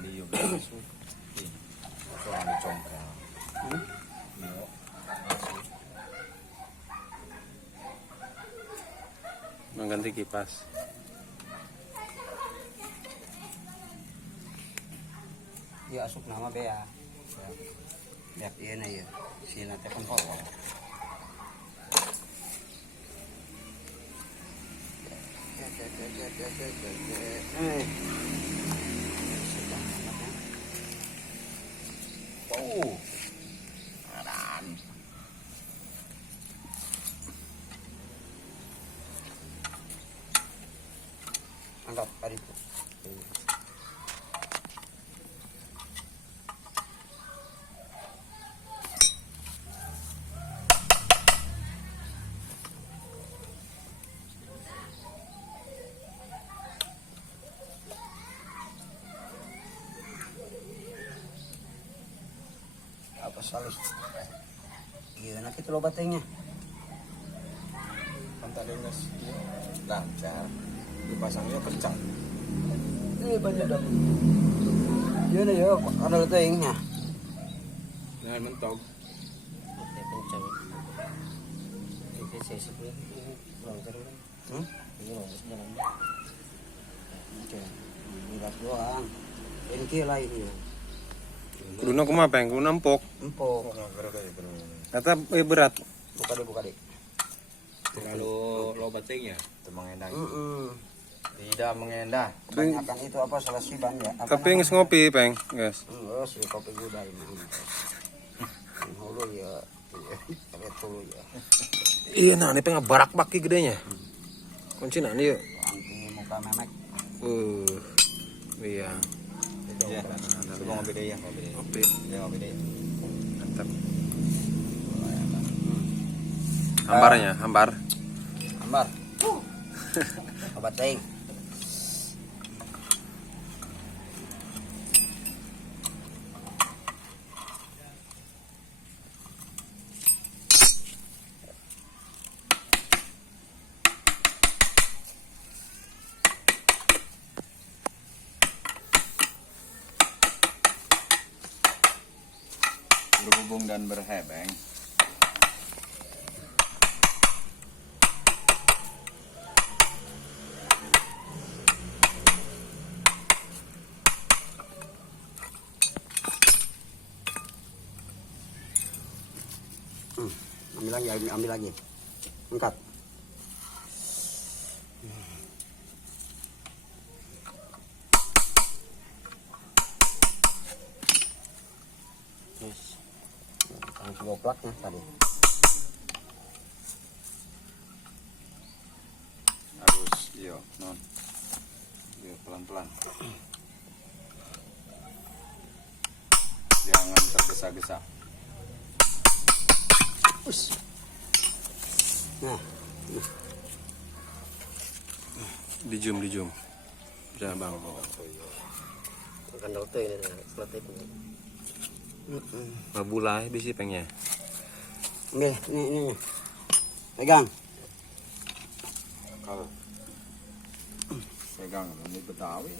Ali yung aso. So ano congkak. Yo. Aso. Mengganti kipas. Ya asuk nama be ya. Lihat iya na ya. Sila tekan po. Oh. Aran. Angkat tadi po. Apa salis? Iya, nak itu lo batengnya. Pantalnya lancar. Dipasangnya kencang. Banyak dong. Iya na ya, ada batengnya. Dengan mentok. Oke, kencang. Oke, saya sebelum kurang terus. Ini lolos jalan. Oke, bulat doang. Ini lah ini. Kudunya kumaha peng, kudu empuk. Empuk. Kata berat. Buka deh. Kalau lo batengnya itu mengendah. Mm-mm. Tidak mengendah. Kebanyakan itu apa selasiban ya? Apa Tapi nges ngopi peng, guys. Oh, si kopi gula ini. Hulu ya. Lihat dulu ya. Iya nah, ini peng barak baki gedenya. Kunci nah nih yuk. Angki muka memek. Iya. Ya. Coba ngopi deh ya, ngopi deh. Ngopi. Ya ngopi deh. Mantap. Hambarnya, hambar. Ambar. Obat teng. Berhubung dan berhebeng. Ambil lagi. Angkat. Terus langsung goplaknya tadi. Harus iya, non. Iya, pelan-pelan. Jangan tergesa-gesa. Nah, Dijum. Udah bang. kandal tuh ini selotip ini. Mabulai bisi pengnya. Ambil, ini. Pegang. Kalau pegang ini Betawi.